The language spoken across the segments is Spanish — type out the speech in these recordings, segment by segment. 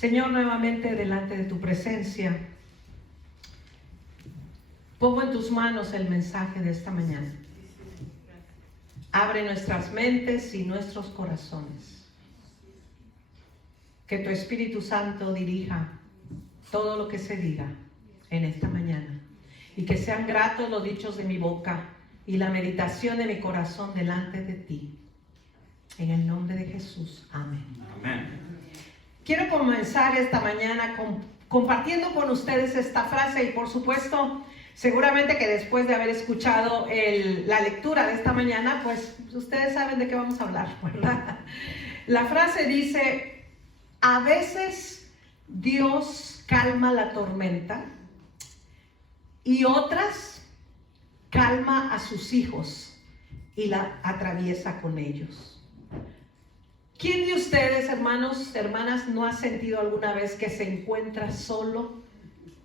Señor, nuevamente delante de tu presencia, pongo en tus manos el mensaje de esta mañana. Abre nuestras mentes y nuestros corazones. Que tu Espíritu Santo dirija todo lo que se diga en esta mañana. Y que sean gratos los dichos de mi boca y la meditación de mi corazón delante de ti. En el nombre de Jesús. Amén. Amén. Quiero comenzar esta mañana compartiendo con ustedes esta frase y por supuesto, seguramente que después de haber escuchado la lectura de esta mañana, pues ustedes saben de qué vamos a hablar, ¿verdad? La frase dice: a veces Dios calma la tormenta y otras calma a sus hijos y la atraviesa con ellos. ¿Quién de ustedes, hermanos, hermanas, no ha sentido alguna vez que se encuentra solo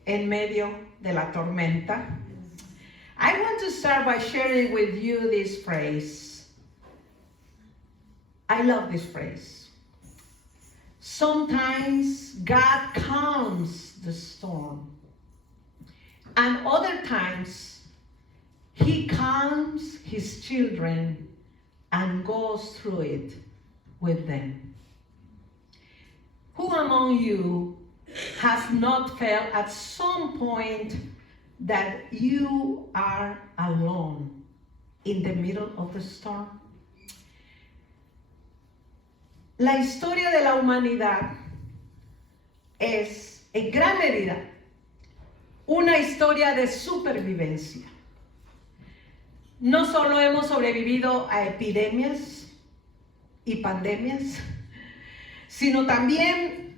en medio de la tormenta? I want to start by sharing with you this phrase. I love this phrase. Sometimes God calms the storm, and other times He calms His children and goes through it with them. Who among you has not felt at some point that you are alone in the middle of the storm? La historia de la humanidad es, en gran medida, una historia de supervivencia. No solo hemos sobrevivido a epidemias y pandemias, sino también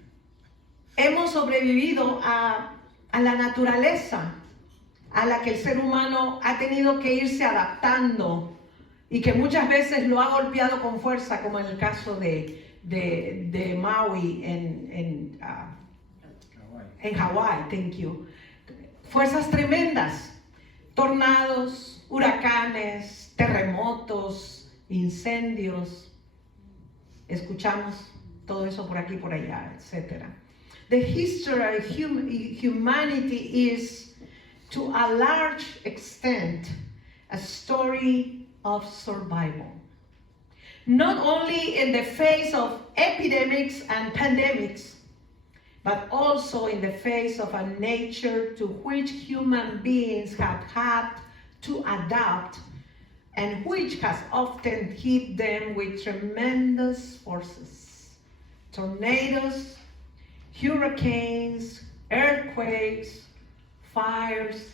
hemos sobrevivido a la naturaleza a la que el ser humano ha tenido que irse adaptando y que muchas veces lo ha golpeado con fuerza, como en el caso de Maui en Hawái, thank you. Fuerzas tremendas, tornados, huracanes, terremotos, incendios. Escuchamos todo eso por aquí, por allá, etc. The history of humanity is, to a large extent, a story of survival. Not only in the face of epidemics and pandemics, but also in the face of a nature to which human beings have had to adapt, and which has often hit them with tremendous forces. Tornadoes, hurricanes, earthquakes, fires,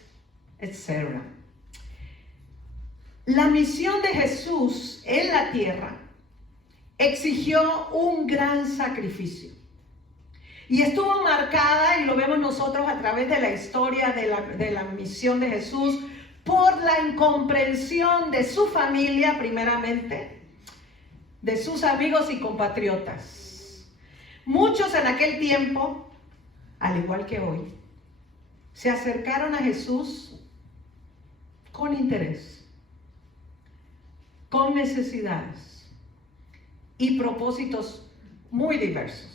etc. La misión de Jesús en la tierra exigió un gran sacrificio. Y estuvo marcada, y lo vemos nosotros a través de la historia de la misión de Jesús, por la incomprensión de su familia primeramente, de sus amigos y compatriotas. Muchos en aquel tiempo, al igual que hoy, se acercaron a Jesús con interés, con necesidades y propósitos muy diversos.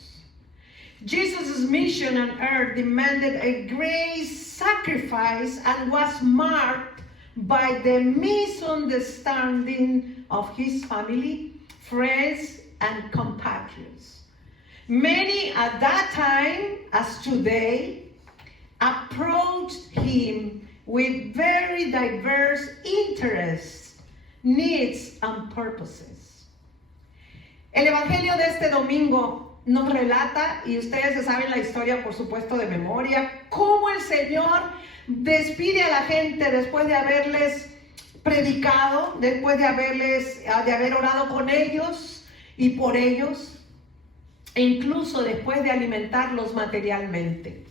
Jesus' mission on earth demanded a great sacrifice and was marked by the misunderstanding of his family, friends, and compatriots. Many at that time, as today, approached him with very diverse interests, needs, and purposes. El Evangelio de este domingo nos relata, y ustedes se saben la historia por supuesto de memoria, cómo el Señor despide a la gente después de haberles predicado, después de haber orado con ellos y por ellos, e incluso después de alimentarlos materialmente.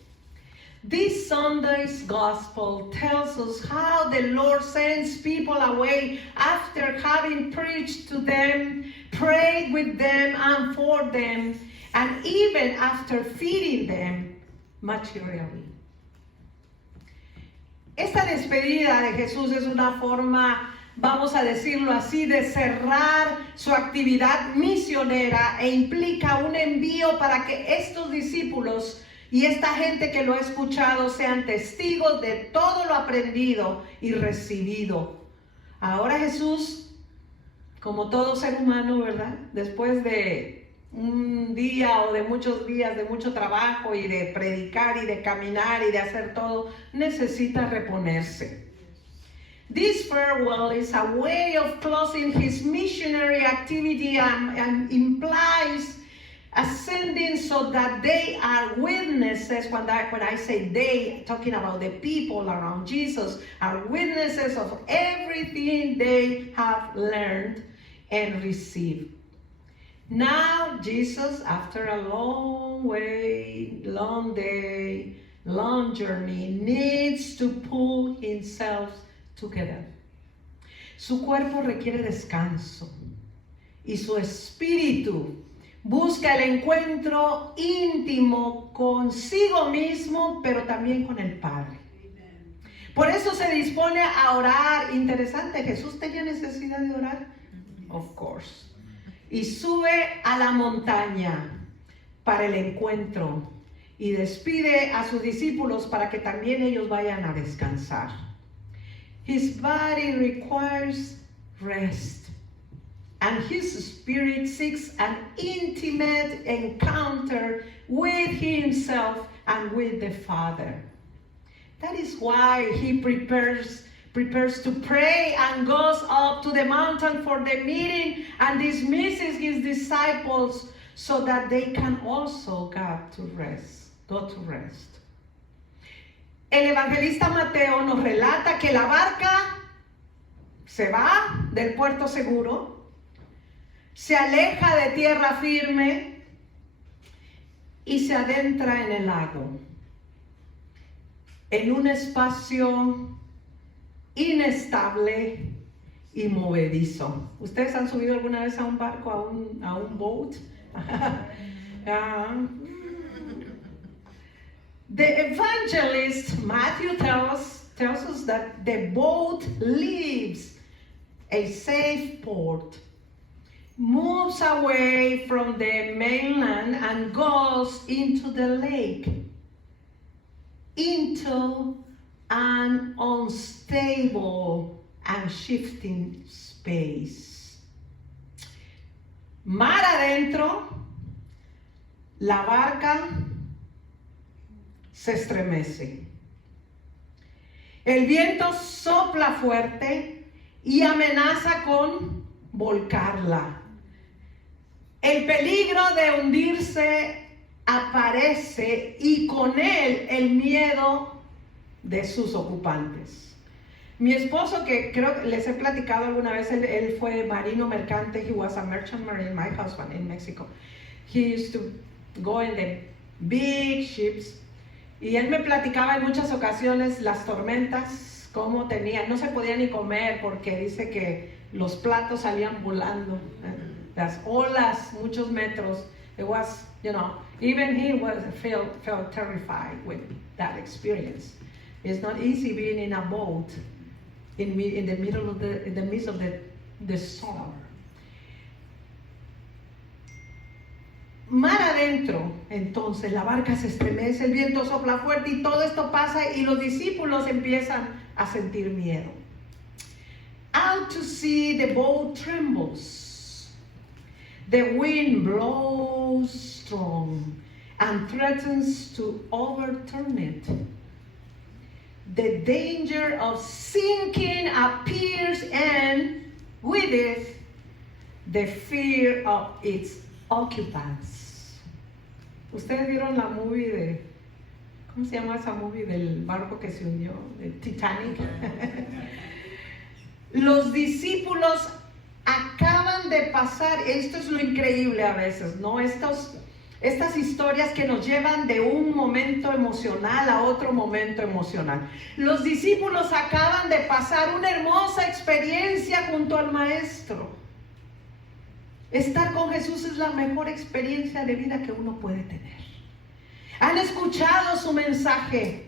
This Sunday's gospel tells us how the Lord sends people away after having preached to them, prayed with them and for them, and even after feeding them materially. Esta despedida de Jesús es una forma vamos a decirlo así, de cerrar su actividad misionera e implica un envío para que estos discípulos y esta gente que lo ha escuchado sean testigos de todo lo aprendido y recibido. Ahora Jesús, como todo ser humano, ¿verdad? Después de un día o de muchos días de mucho trabajo y de predicar y de caminar y de hacer todo, necesita reponerse. This farewell is a way of closing his missionary activity and implies ascending so that they are witnesses. When I say they, talking about the people around Jesus, are witnesses of everything they have learned and received. Now Jesus, after a long way, long day, long journey, needs to pull himself together. Su cuerpo requiere descanso y su espíritu busca el encuentro íntimo consigo mismo, pero también con el Padre. Por eso se dispone a orar. Interesante, ¿Jesús tenía necesidad de orar? Of course. Y sube a la montaña para el encuentro y despide a sus discípulos para que también ellos vayan a descansar. His body requires rest, and his spirit seeks an intimate encounter with himself and with the Father. That is why he prepares to pray and goes up to the mountain for the meeting and dismisses his disciples so that they can also go to rest. El evangelista Mateo nos relata que la barca se va del puerto seguro, se aleja de tierra firme y se adentra en el lago, en un espacio inestable y movedizo. ¿Ustedes han subido alguna vez a un barco, a un boat? The evangelist Matthew tells us that the boat leaves a safe port, moves away from the mainland and goes into the lake, into an unstable and shifting space. Mar adentro, la barca se estremece. El viento sopla fuerte y amenaza con volcarla. El peligro de hundirse aparece y con él el miedo de sus ocupantes. Mi esposo, que creo que les he platicado alguna vez, él fue marino mercante. He was a merchant marine, my husband, in Mexico. He used to go in the big ships. Y él me platicaba en muchas ocasiones las tormentas, cómo tenían, no se podía ni comer porque dice que los platos salían volando, las olas, muchos metros. It was, even he felt terrified with that experience. It's not easy being in a boat in the midst of the storm. Mar adentro, entonces la barca se estremece, el viento sopla fuerte y todo esto pasa y los discípulos empiezan a sentir miedo. Out to sea the boat trembles. The wind blows strong and threatens to overturn it. The danger of sinking appears, and with it, the fear of its occupants. Ustedes vieron la movie de, ¿cómo se llama esa movie del barco que se hundió? De Titanic. Los discípulos acaban de pasar, esto es lo increíble a veces, ¿no? Estas historias que nos llevan de un momento emocional a otro momento emocional. Los discípulos acaban de pasar una hermosa experiencia junto al Maestro. Estar con Jesús es la mejor experiencia de vida que uno puede tener. Han escuchado su mensaje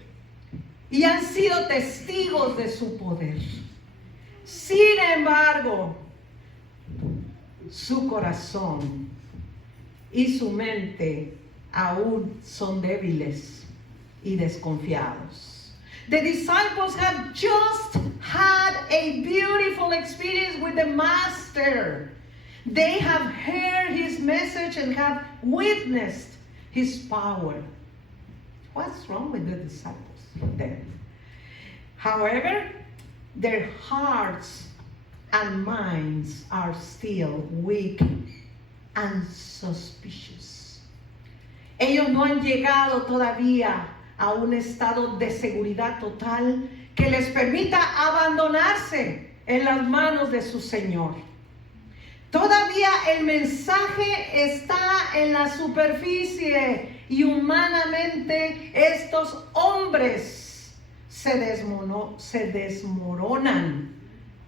y han sido testigos de su poder. Sin embargo, su corazón y su mente aún son débiles y desconfiados. The disciples have just had a beautiful experience with the Master. They have heard his message and have witnessed his power. What's wrong with the disciples then? However, their hearts and minds are still weak and suspicious. Ellos no han llegado todavía a un estado de seguridad total que les permita abandonarse en las manos de su Señor. Todavía el mensaje está en la superficie y humanamente estos hombres se desmoronan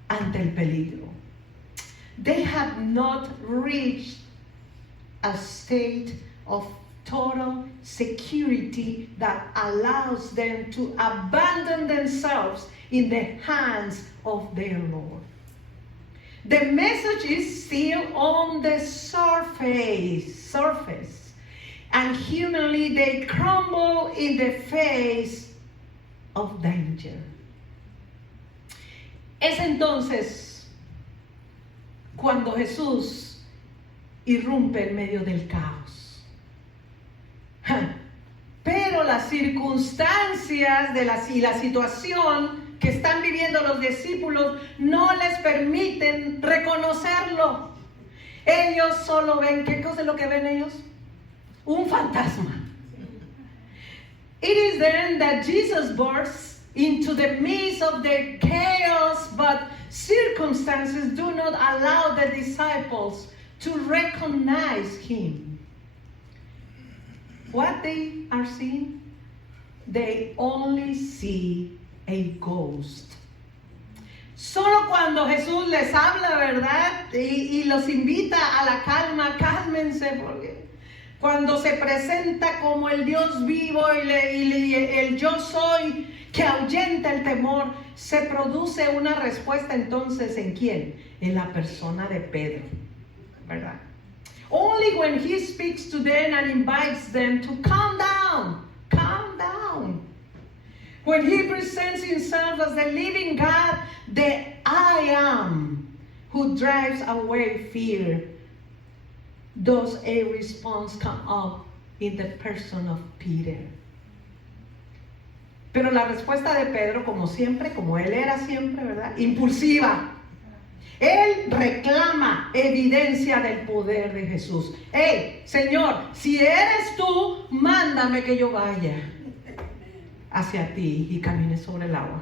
ante el peligro. They have not reached a state of total security that allows them to abandon themselves in the hands of their Lord. The message is still on the surface, and humanly they crumble in the face of danger. Es entonces cuando Jesús irrumpe en medio del caos. Pero las circunstancias y la situación que están viviendo los discípulos no les permiten reconocerlo. Ellos solo ven, ¿qué cosa es lo que ven ellos? Un fantasma. It is then that Jesus bursts into the midst of their chaos, but circumstances do not allow the disciples to recognize him. What they are seeing? They only see a ghost. Solo cuando Jesús les habla, ¿verdad? Y los invita a la calma, cálmense, porque cuando se presenta como el Dios vivo y el yo soy que ahuyenta el temor, se produce una respuesta entonces ¿en quién? En la persona de Pedro, ¿verdad? Only when he speaks to them and invites them to calm down. When he presents himself as the living God, the I am, who drives away fear, does a response come up in the person of Peter. Pero la respuesta de Pedro, como siempre, como él era siempre, ¿verdad? Impulsiva. Él reclama evidencia del poder de Jesús. Hey, Señor, si eres tú, mándame que yo vaya hacia ti y camine sobre el agua.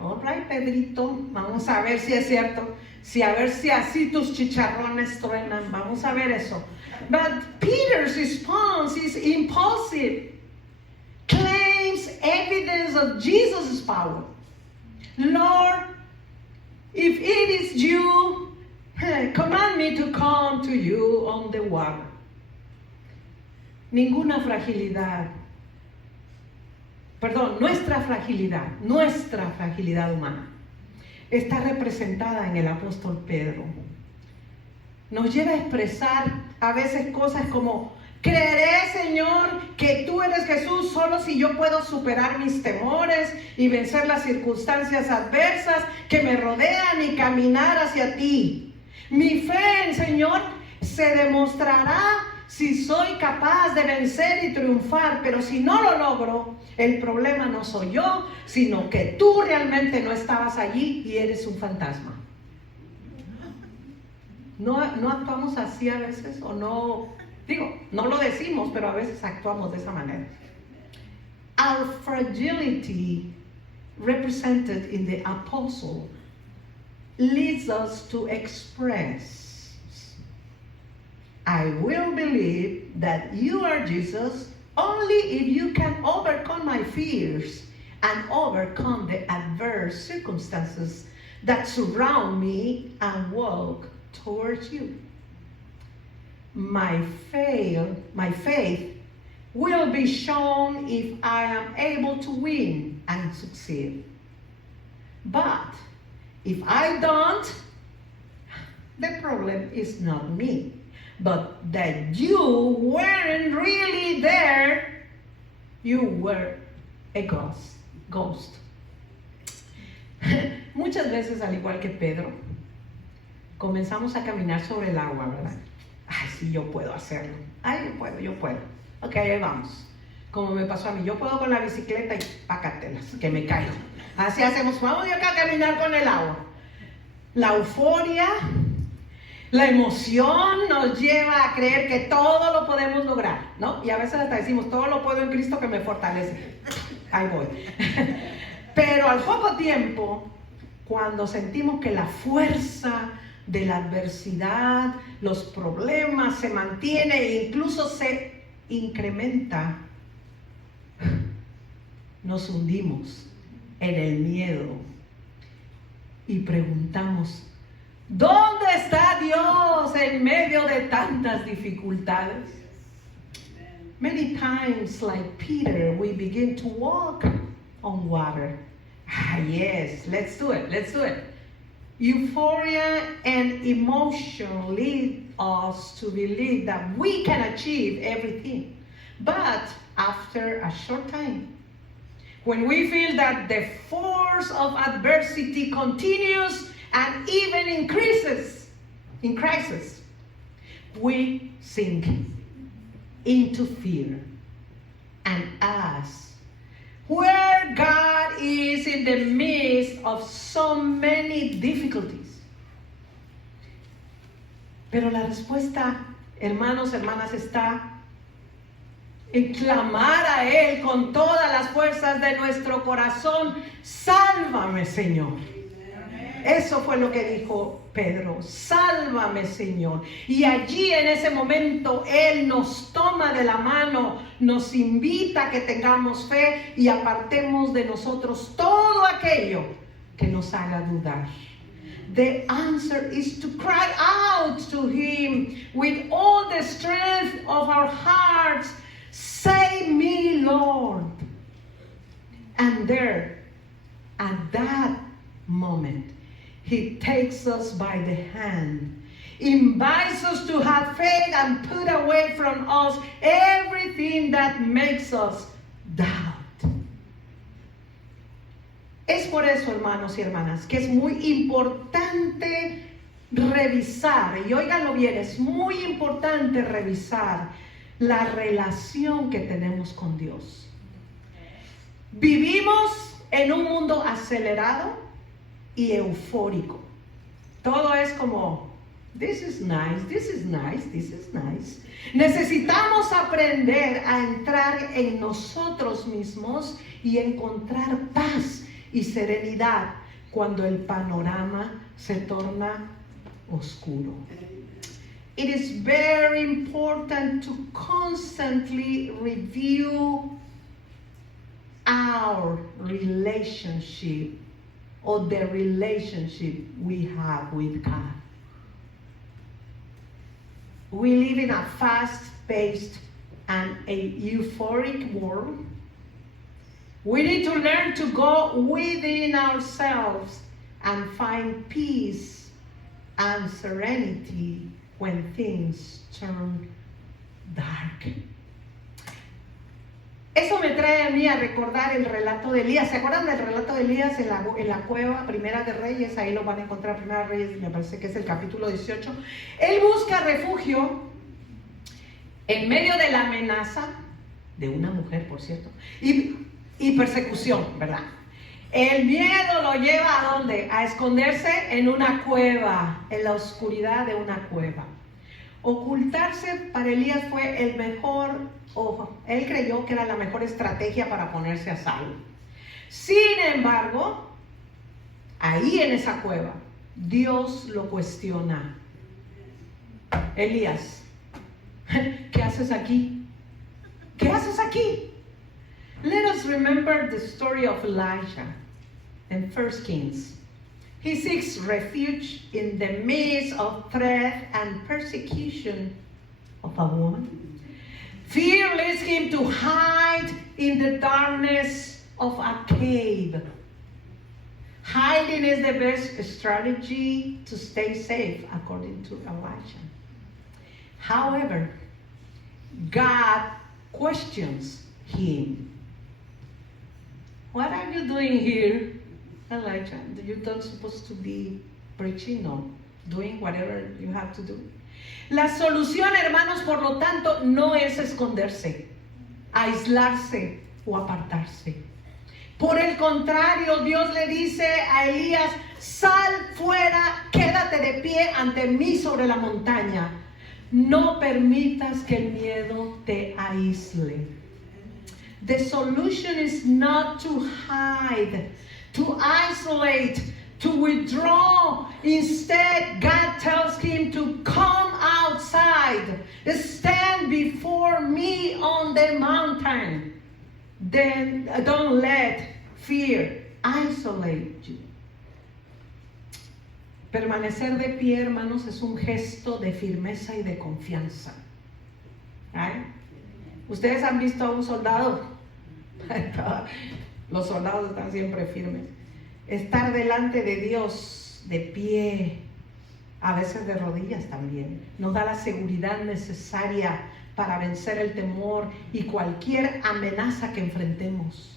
All right, Pedrito, vamos a ver si es cierto. A ver si así tus chicharrones truenan. Vamos a ver eso. But Peter's response is impulsive. Claims evidence of Jesus' power. Lord, if it is you, command me to come to you on the water. Nuestra fragilidad humana está representada en el apóstol Pedro. Nos lleva a expresar a veces cosas como: creeré, Señor, que tú eres Jesús solo si yo puedo superar mis temores y vencer las circunstancias adversas que me rodean y caminar hacia ti. Mi fe en Señor se demostrará si soy capaz de vencer y triunfar, pero si no lo logro, el problema no soy yo, sino que tú realmente no estabas allí y eres un fantasma. ¿No actuamos así a veces o no? Digo, no lo decimos, pero a veces actuamos de esa manera. Our fragility represented in the apostle leads us to express, I will believe that you are Jesus only if you can overcome my fears and overcome the adverse circumstances that surround me and walk towards you. My faith will be shown if I am able to win and succeed. But If I don't, the problem is not me, but that you weren't really there, you were a ghost. Muchas veces, al igual que Pedro, comenzamos a caminar sobre el agua, ¿verdad? Ay, sí, yo puedo hacerlo. Ay, yo puedo. Ok, ahí vamos. Como me pasó a mí, yo puedo con la bicicleta y pácatelas, que me caigo. Así hacemos, vamos acá a caminar con el agua. La euforia, la emoción nos lleva a creer que todo lo podemos lograr, ¿no? Y a veces hasta decimos, todo lo puedo en Cristo que me fortalece. Ahí voy. Pero al poco tiempo, cuando sentimos que la fuerza de la adversidad, los problemas se mantiene e incluso se incrementa, nos hundimos en el miedo y preguntamos, ¿dónde está Dios en medio de tantas dificultades? Many times, like Peter, we begin to walk on water. Ah, yes, let's do it. Euphoria and emotion lead us to believe that we can achieve everything. But after a short time, when we feel that the force of adversity continues and even increases in crisis, we sink into fear and ask, where God is in the midst of so many difficulties. Pero la respuesta, hermanos, hermanas, está en clamar a Él con todas las fuerzas de nuestro corazón. Sálvame, Señor. Eso fue lo que dijo Pedro. Sálvame, Señor. Y allí en ese momento Él nos toma de la mano, nos invita a que tengamos fe y apartemos de nosotros todo aquello que nos haga dudar. The answer is to cry out to Him with all the strength of our hearts. Save me, Lord. And there, at that moment, He takes us by the hand, invites us to have faith and put away from us everything that makes us doubt. Es por eso, hermanos y hermanas, que es muy importante revisar, y óiganlo bien, es muy importante revisar la relación que tenemos con Dios. Vivimos en un mundo acelerado y eufórico. Todo es como, this is nice, this is nice, this is nice. Necesitamos aprender a entrar en nosotros mismos y encontrar paz y serenidad cuando el panorama se torna oscuro. It is very important to constantly review our relationship or the relationship we have with God. We live in a fast-paced and a euphoric world. We need to learn to go within ourselves and find peace and serenity when things turn dark. Eso me trae a mí a recordar el relato de Elías. ¿Se acuerdan del relato de Elías en la cueva, Primera de Reyes? Ahí lo van a encontrar, Primera de Reyes, me parece que es el capítulo 18. Él busca refugio en medio de la amenaza de una mujer, por cierto, y persecución, ¿verdad? El miedo lo lleva ¿a dónde? A esconderse en una cueva, en la oscuridad de una cueva. Ocultarse para Elías fue el mejor, él creyó que era la mejor estrategia para ponerse a salvo. Sin embargo, ahí en esa cueva, Dios lo cuestiona. Elías, ¿qué haces aquí? ¿Qué haces aquí? Let us remember the story of Elijah in 1 Kings. He seeks refuge in the midst of threat and persecution of a woman. Fear leads him to hide in the darkness of a cave. Hiding is the best strategy to stay safe, according to Elijah. However, God questions him. What are you doing here, Elijah? You're not supposed to be preaching, no, doing whatever you have to do. La solución, hermanos, por lo tanto, no es esconderse, aislarse o apartarse. Por el contrario, Dios le dice a Elías: sal fuera, quédate de pie ante mí sobre la montaña. No permitas que el miedo te aísle. The solution is not to hide, to isolate, to withdraw. Instead, God tells him to come outside, stand before me on the mountain. Then don't let fear isolate you. Permanecer de pie, hermanos, es un gesto de firmeza y de confianza. ¿Ay? ¿Ustedes han visto a un soldado? Los soldados están siempre firmes. Estar delante de Dios de pie, a veces de rodillas también, nos da la seguridad necesaria para vencer el temor y cualquier amenaza que enfrentemos.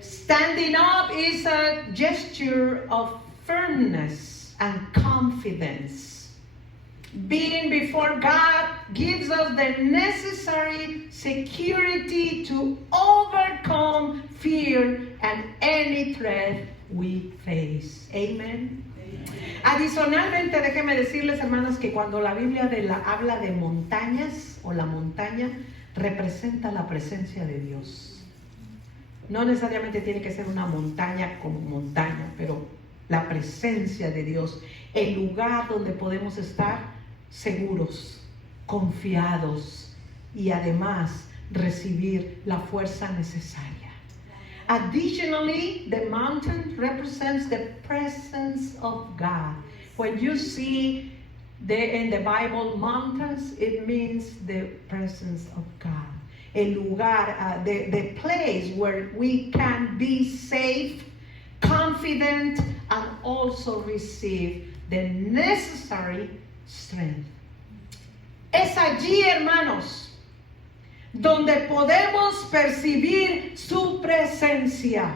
Standing up is a gesture of firmness and confidence. Being before God gives us the necessary security to overcome fear and any threat we face. Amen. Adicionalmente, déjenme decirles, hermanos, que cuando la Biblia habla de montañas o la montaña, representa la presencia de Dios. No necesariamente tiene que ser una montaña como montaña, pero la presencia de Dios, el lugar donde podemos estar seguros, confiados y además recibir la fuerza necesaria. Additionally, the mountain represents the presence of God. When you see in the Bible mountains, it means the presence of God. El lugar, the place where we can be safe, confident, and also receive the necessary strength. Es allí, hermanos, donde podemos percibir su presencia.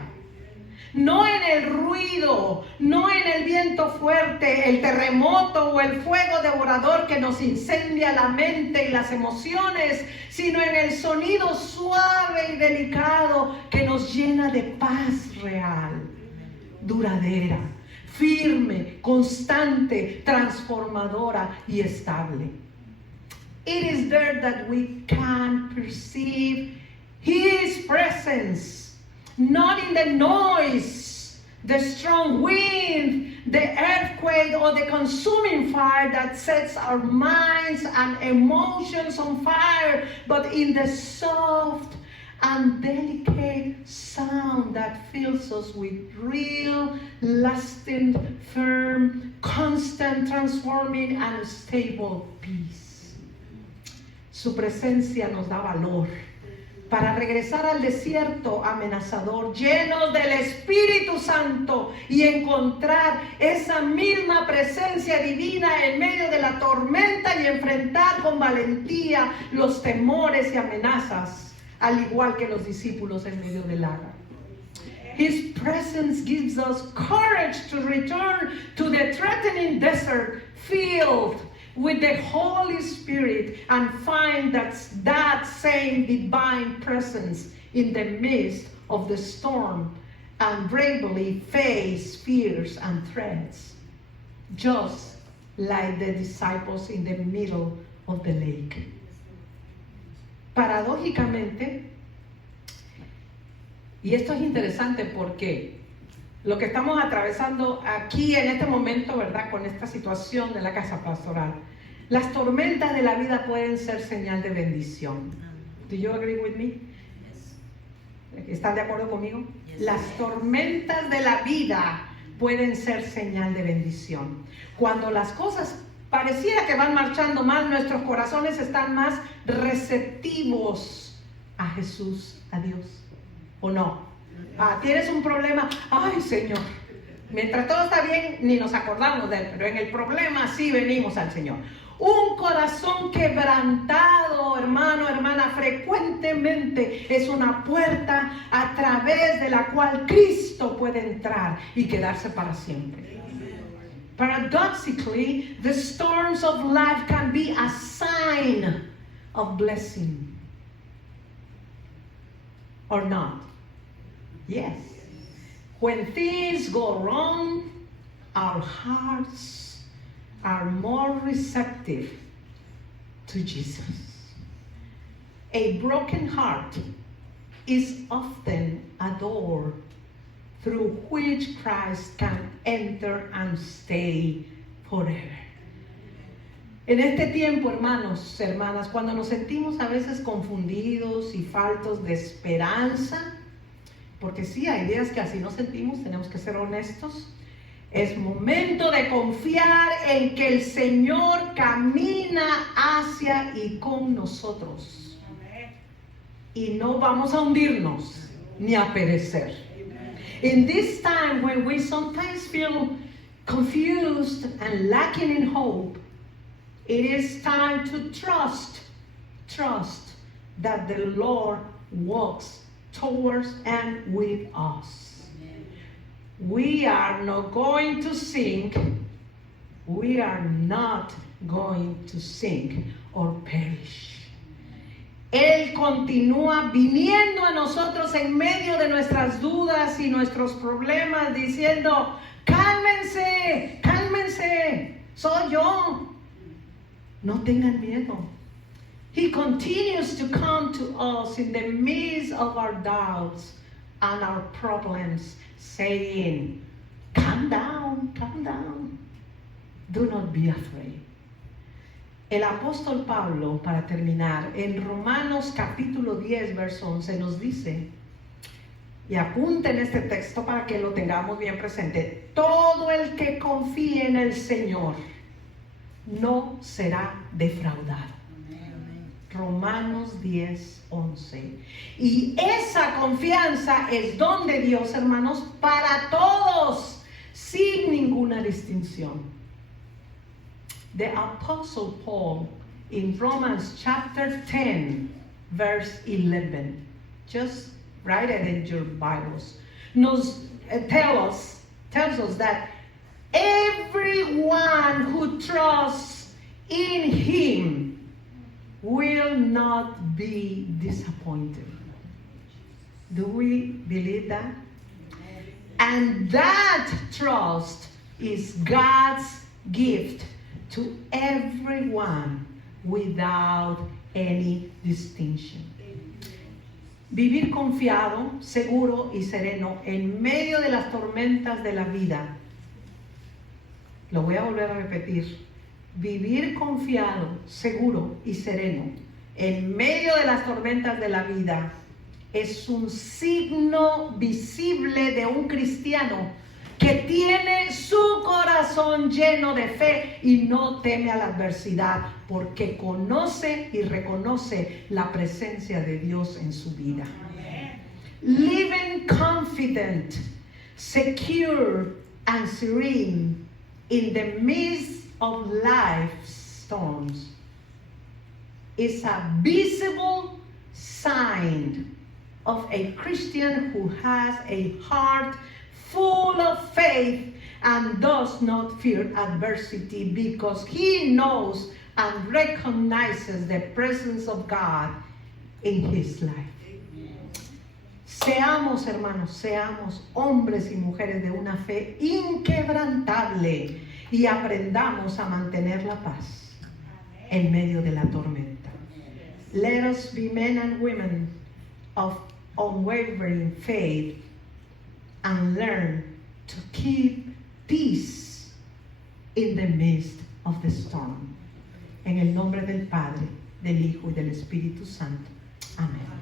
No en el ruido, no en el viento fuerte, el terremoto o el fuego devorador que nos incendia la mente y las emociones, sino en el sonido suave y delicado que nos llena de paz real, duradera, firme, constante, transformadora y estable. It is there that we can perceive His presence, not in the noise, the strong wind, the earthquake, or the consuming fire that sets our minds and emotions on fire, but in the soft and delicate sound that fills us with real, lasting, firm, constant, transforming, and stable peace. Su presencia nos da valor para regresar al desierto amenazador, llenos del Espíritu Santo, y encontrar esa misma presencia divina en medio de la tormenta y enfrentar con valentía los temores y amenazas, al igual que los discípulos en medio del lago. His presence gives us courage to return to the threatening desert filled with the Holy Spirit and find that same divine presence in the midst of the storm and bravely face fears and threats, just like the disciples in the middle of the lake. Paradójicamente, y esto es interesante porque lo que estamos atravesando aquí en este momento, ¿verdad? Con esta situación de la casa pastoral, las tormentas de la vida pueden ser señal de bendición. Do you agree with me? ¿Están de acuerdo conmigo? Las tormentas de la vida pueden ser señal de bendición. Cuando las cosas pareciera que van marchando mal, nuestros corazones están más receptivos a Jesús, a Dios. ¿O no? Tienes un problema, ay Señor, Mientras todo está bien, ni nos acordamos de Él, pero en el problema sí venimos al Señor. Un corazón quebrantado, hermano, hermana, frecuentemente es una puerta a través de la cual Cristo puede entrar y quedarse para siempre. Paradoxically, the storms of life can be a sign of blessing. Or not? Yes. When things go wrong, our hearts are more receptive to Jesus. A broken heart is often a door through which Christ can enter and stay forever. En este tiempo, hermanos, hermanas, cuando nos sentimos a veces confundidos y faltos de esperanza, porque sí, hay días que así nos sentimos, tenemos que ser honestos, es momento de confiar en que el Señor camina hacia y con nosotros. Y no vamos a hundirnos ni a perecer. In this time when we sometimes feel confused and lacking in hope, it is time to trust that the Lord walks towards and with us. We are not going to sink. We are not going to sink or perish. Él continúa viniendo a nosotros en medio de nuestras dudas y nuestros problemas, diciendo, cálmense, cálmense, soy yo. No tengan miedo. He continues to come to us in the midst of our doubts and our problems, saying, calm down, calm down. Do not be afraid. El apóstol Pablo, para terminar, en Romanos capítulo 10, verso 11, nos dice, y apunten este texto para que lo tengamos bien presente, todo el que confíe en el Señor no será defraudado. Romanos 10, 11. Y esa confianza es don de Dios, hermanos, para todos, sin ninguna distinción. The Apostle Paul in Romans chapter 10, verse 11, just write it in your Bibles, tells us that everyone who trusts in Him will not be disappointed. Do we believe that? And that trust is God's gift to everyone without any distinction. Vivir confiado, seguro y sereno en medio de las tormentas de la vida. Lo voy a volver a repetir. Vivir confiado, seguro y sereno en medio de las tormentas de la vida es un signo visible de un cristiano que tiene su corazón lleno de fe y no teme a la adversidad, porque conoce y reconoce la presencia de Dios en su vida. Living confident, secure and serene in the midst of life's storms is a visible sign of a Christian who has a heart full of faith and does not fear adversity because he knows and recognizes the presence of God in his life. Seamos, hermanos, seamos hombres y mujeres de una fe inquebrantable y aprendamos a mantener la paz en medio de la tormenta. Let us be men and women of unwavering faith and learn to keep peace in the midst of the storm. En el nombre del Padre, del Hijo y del Espíritu Santo. Amén.